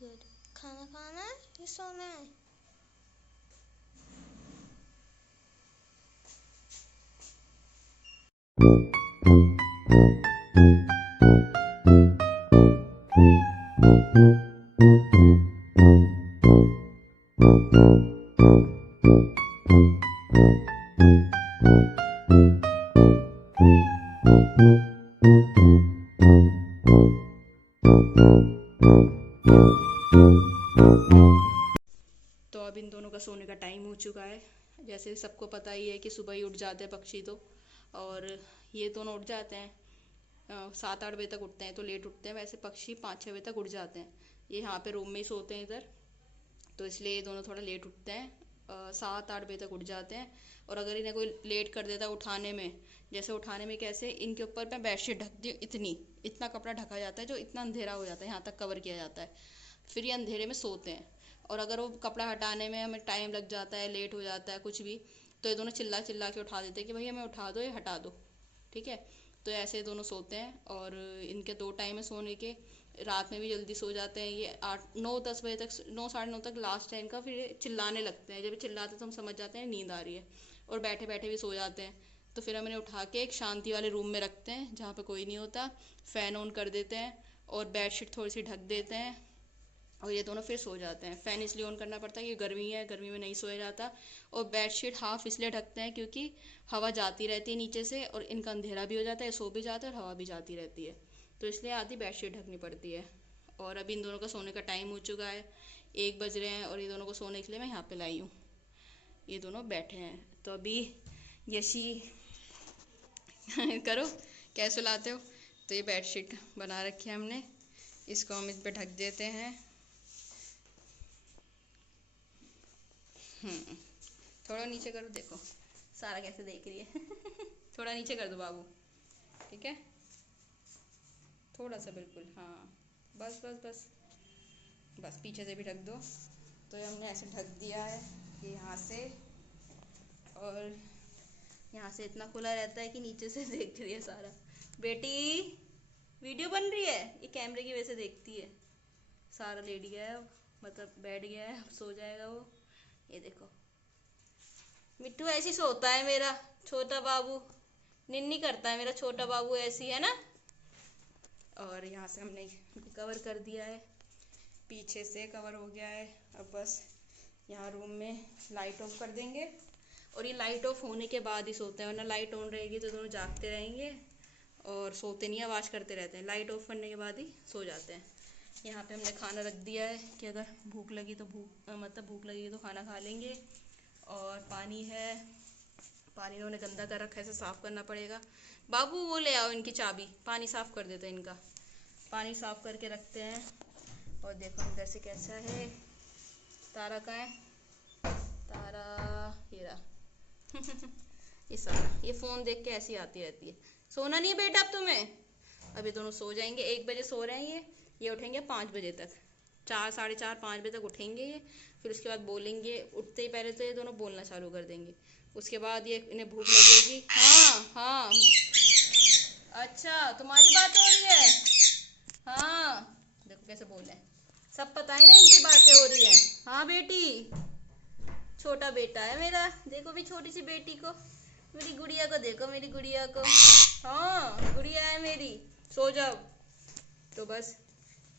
Good. खाना खाना है या सोना है? तो अब इन दोनों का सोने का टाइम हो चुका है। जैसे सबको पता ही है कि सुबह ही उठ जाते हैं पक्षी तो, और ये दोनों उठ जाते हैं 7-8 बजे तक उठते हैं, तो लेट उठते हैं। वैसे पक्षी 5-6 बजे तक उठ जाते हैं। ये यहाँ पे रूम में ही सोते हैं इधर, तो इसलिए ये दोनों थोड़ा लेट उठते हैं। 7-8 बजे तक उठ जाते हैं। और अगर इन्हें कोई लेट कर देता है उठाने में, जैसे उठाने में कैसे, इनके ऊपर मैं बेडशीट ढकती हूँ, इतना कपड़ा ढका जाता है जो इतना अंधेरा हो जाता है, यहाँ तक कवर किया जाता है, फिर ये अंधेरे में सोते हैं। और अगर वो कपड़ा हटाने में हमें टाइम लग जाता है, लेट हो जाता है कुछ भी, तो ये दोनों चिल्ला चिल्ला के उठा देते हैं कि भैया हमें उठा दो, ये हटा दो। ठीक है, तो ऐसे ये दोनों सोते हैं। और इनके 2 टाइम है सोने के। रात में भी जल्दी सो जाते हैं ये, 8-9-10 बजे तक, 9-9:30 तक लास्ट है इनका। फिर ये चिल्लाने लगते हैं, जब ये चिल्लाते हैं तो हम समझ जाते हैं नींद आ रही है, और बैठे बैठे भी सो जाते हैं। तो फिर हम इन्हें उठा के एक शांति वाले रूम में रखते हैं जहाँ पे कोई नहीं होता, फ़ैन ऑन कर देते हैं और बेडशीट थोड़ी सी ढक देते हैं, और ये दोनों फिर सो जाते हैं। फ़ैन इसलिए ऑन करना पड़ता है कि गर्मी है, गर्मी में नहीं सोया जाता। और बेडशीट हाफ इसलिए ढकते हैं क्योंकि हवा जाती रहती है नीचे से, और इनका अंधेरा भी हो जाता है, सो भी जाते हैं और हवा भी जाती रहती है, तो इसलिए आधी बेडशीट ढकनी पड़ती है। और अभी इन दोनों का सोने का टाइम हो चुका है, 1 बज रहे हैं, और ये दोनों को सोने के लिए मैं यहाँ पे लाई हूँ। ये दोनों बैठे हैं, तो अभी यशी करो कैसे लाते हो। तो ये बेडशीट बना रखी है हमने, इसको हम इस पे ढक देते हैं। थोड़ा नीचे करो, देखो सारा कैसे देख रही है थोड़ा नीचे कर दो बाबू, ठीक है, थोड़ा सा, बिल्कुल, हाँ, बस बस बस बस, पीछे से भी ढक दो। तो ये हमने ऐसे ढक दिया है कि यहाँ से, और यहाँ से इतना खुला रहता है कि नीचे से देख रही है सारा। बेटी वीडियो बन रही है, ये कैमरे की वजह से देखती है। सारा लेट गया है अब, मतलब बैठ गया है, अब सो जाएगा वो। ये देखो मिट्टू ऐसी सोता है मेरा छोटा बाबू, निन्नी करता है मेरा छोटा बाबू, ऐसी है ना। और यहाँ से हमने कवर कर दिया है, पीछे से कवर हो गया है। अब बस यहाँ रूम में लाइट ऑफ कर देंगे, और ये लाइट ऑफ होने के बाद ही सोते हैं, वरना लाइट ऑन रहेगी तो दोनों जागते रहेंगे और सोते नहीं, आवाज़ करते रहते हैं। लाइट ऑफ करने के बाद ही सो जाते हैं। यहाँ पे हमने खाना रख दिया है कि अगर भूख लगी तो मतलब भूख लगेगी तो खाना खा लेंगे। और पानी है, पानी इन्होंने गंदा कर रखा है, इसे साफ़ करना पड़ेगा। बाबू वो ले आओ इनकी चाबी, पानी साफ़ कर देते हैं इनका। पानी साफ़ करके रखते हैं। और देखो अंदर से कैसा है। तारा कहाँ है? तारा ये रहा ये सारा, ये फ़ोन देख के ऐसी आती रहती है। सोना नहीं है बेटा अब तुम्हें? अभी दोनों सो जाएंगे, 1 बजे सो रहे हैं ये उठेंगे 5 बजे तक, 4, 4:30, 5 बजे तक उठेंगे ये। फिर उसके बाद बोलेंगे, उठते ही पहले तो ये दोनों बोलना चालू कर देंगे। उसके बाद ये इन्हें भूख लगेगी। हाँ हाँ, अच्छा तुम्हारी बात हो रही है, हाँ, देखो कैसे बोले, सब पता है ना इनकी बातें हो रही है। हाँ बेटी, छोटा बेटा है मेरा, देखो भी छोटी सी बेटी को, मेरी गुड़िया को देखो, मेरी गुड़िया को, हाँ गुड़िया है मेरी, सो जाओ। तो बस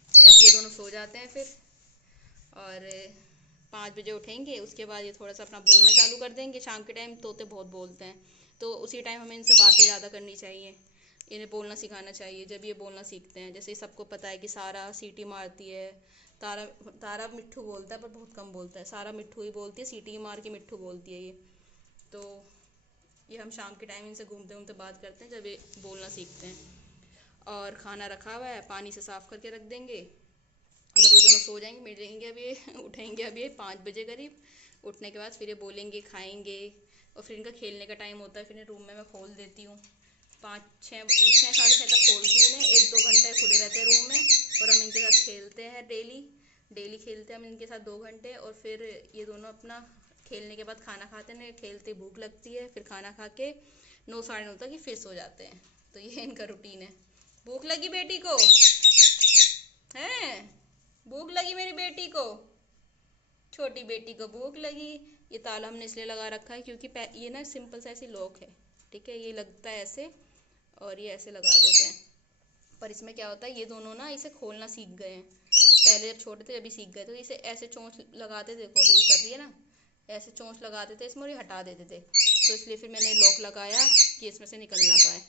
ऐसे ये दोनों सो जाते हैं फिर, और 5 बजे उठेंगे। उसके बाद ये थोड़ा सा अपना बोलना चालू कर देंगे। शाम के टाइम तोते बहुत बोलते हैं, तो उसी टाइम हमें इनसे बातें ज़्यादा करनी चाहिए, इन्हें बोलना सिखाना चाहिए, जब ये बोलना सीखते हैं। जैसे सबको पता है कि सारा सीटी मारती है, तारा तारा मिट्ठू बोलता है पर बहुत कम बोलता है, सारा मिट्ठू ही बोलती है, सीटी मार के मिट्ठू बोलती है ये। तो ये हम शाम के टाइम इनसे घूमते घूमते बात करते हैं जब ये बोलना सीखते हैं। और खाना रखा हुआ है, पानी से साफ़ करके रख देंगे। और अभी दोनों सो जाएंगे, मिलेंगे अभी उठेंगे अभी 5 बजे करीब। उठने के बाद फिर ये बोलेंगे, खाएंगे, और फिर इनका खेलने का टाइम होता है। फिर रूम में मैं खोल देती हूँ, 5-6 साढ़े 6 तक खोलती हूँ मैं, 1-2 घंटे खुले रहते हैं रूम में। और हम इनके साथ खेलते हैं, डेली डेली खेलते हैं हम इनके साथ 2 घंटे। और फिर ये दोनों अपना खेलने के बाद खाना खाते हैं, खेलते भूख लगती है, फिर खाना खा के 9-9:30 तक ही फिर सो जाते हैं। तो ये इनका रूटीन है। भूख लगी बेटी को? है भूख लगी मेरी बेटी को? छोटी बेटी को भूख लगी। ये ताला हमने इसलिए लगा रखा है क्योंकि ये ना सिंपल सा ऐसी लॉक है, ठीक है। ये लगता है ऐसे और ये ऐसे लगा देते हैं, पर इसमें क्या होता है, ये दोनों ना इसे खोलना सीख गए हैं। पहले जब छोटे थे अभी सीख गए, तो इसे ऐसे चोंच लगाते थे, देखो अभी ये कर रही है ना, ऐसे चोंच लगाते थे इसमें और ये हटा देते थे। तो इसलिए फिर मैंने लॉक लगाया कि इसमें से निकल ना पाए।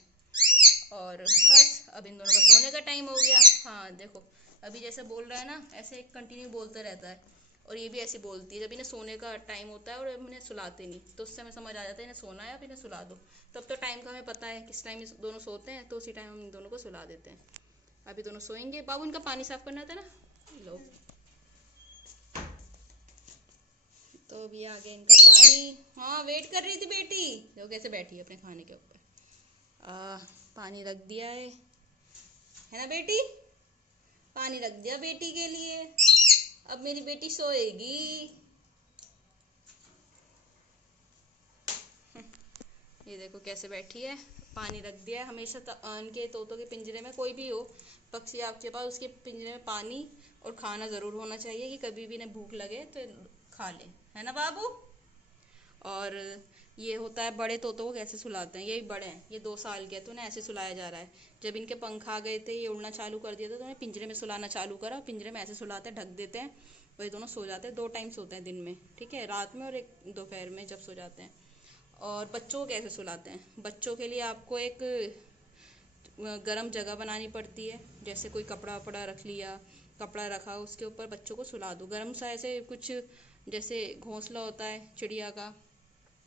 और बस अब इन दोनों का सोने का टाइम हो गया। हाँ देखो, अभी जैसे बोल रहा है ना, ऐसे कंटिन्यू बोलता रहता है। और ये भी ऐसे बोलती है जब इन्हें सोने का टाइम होता है और इन्हें सुलाते नहीं, तो उससे हमें समझ आ जाता है इन्हें सोना है, अब इन्हें सुला दो। तब तो टाइम का हमें पता है किस टाइम ये दोनों सोते हैं, तो उसी टाइम हम इन दोनों को सुला देते हैं। अभी दोनों सोएंगे। बाबू इनका पानी साफ करना था ना, लो। तो अभी आ गया इनका पानी। हाँ वेट कर रही थी बेटी, देखो कैसे बैठी है अपने खाने के ऊपर। पानी रख दिया है ना बेटी, पानी रख दिया बेटी के लिए। अब मेरी बेटी सोएगी। ये देखो कैसे बैठी है, पानी रख दिया है। हमेशा इनके तोतों के पिंजरे में, कोई भी हो पक्षी आपके पास, उसके पिंजरे में पानी और खाना ज़रूर होना चाहिए कि कभी भी इन्हें भूख लगे तो खा ले, है ना बाबू। और ये होता है बड़े तोतों को कैसे सुलाते हैं। ये भी बड़े हैं, ये 2 साल के, तो उन्हें ऐसे सुलाया जा रहा है। जब इनके पंख आ गए थे, ये उड़ना चालू कर दिया था, तो उन्हें पिंजरे में सुलाना चालू करा। पिंजरे में ऐसे सुलाते हैं, ढक देते हैं, और ये दोनों सो जाते हैं। 2 टाइम सोते हैं दिन में, ठीक है, रात में और एक दोपहर में जब सो जाते हैं। और बच्चों को कैसे सुलाते हैं, बच्चों के लिए आपको एक गर्म जगह बनानी पड़ती है। जैसे कोई कपड़ा वपड़ा रख लिया, कपड़ा रखा, उसके ऊपर बच्चों को सुला दो। गर्म सा ऐसे कुछ, जैसे घोंसला होता है चिड़िया का,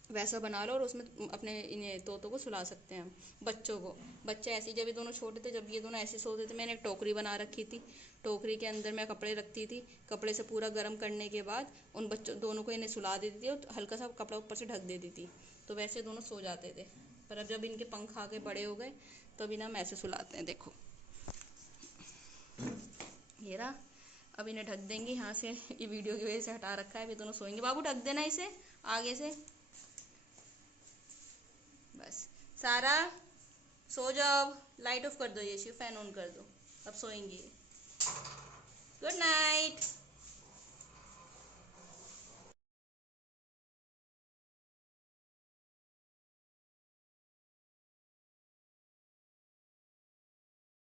वैसा बना लो और उसमें अपने इन्हें तोतों को सुला सकते हैं हम बच्चों को। बच्चे ऐसे जब ये दोनों छोटे थे, जब ये दोनों ऐसे सोते थे, मैंने एक टोकरी बना रखी थी। टोकरी के अंदर मैं कपड़े रखती थी। कपड़े से पूरा गर्म करने के बाद उन बच्चों दोनों को इन्हें सुला देती थी और हल्का सा कपड़ा ऊपर से ढक देती थी, तो वैसे दोनों सो जाते थे। पर अब जब इनके पंख आके बड़े हो गए, तो अभी ना हम ऐसे सुलाते हैं। देखो ये रहा, अब इन्हें ढक देंगे यहाँ से। ये वीडियो की वजह से हटा रखा है, अभी दोनों सोएंगे। बाबू ढक देना इसे आगे से, बस। सारा सो जाओ, लाइट ऑफ कर दो, ये शिव फैन ऑन कर दो, अब सोएंगे। Good night.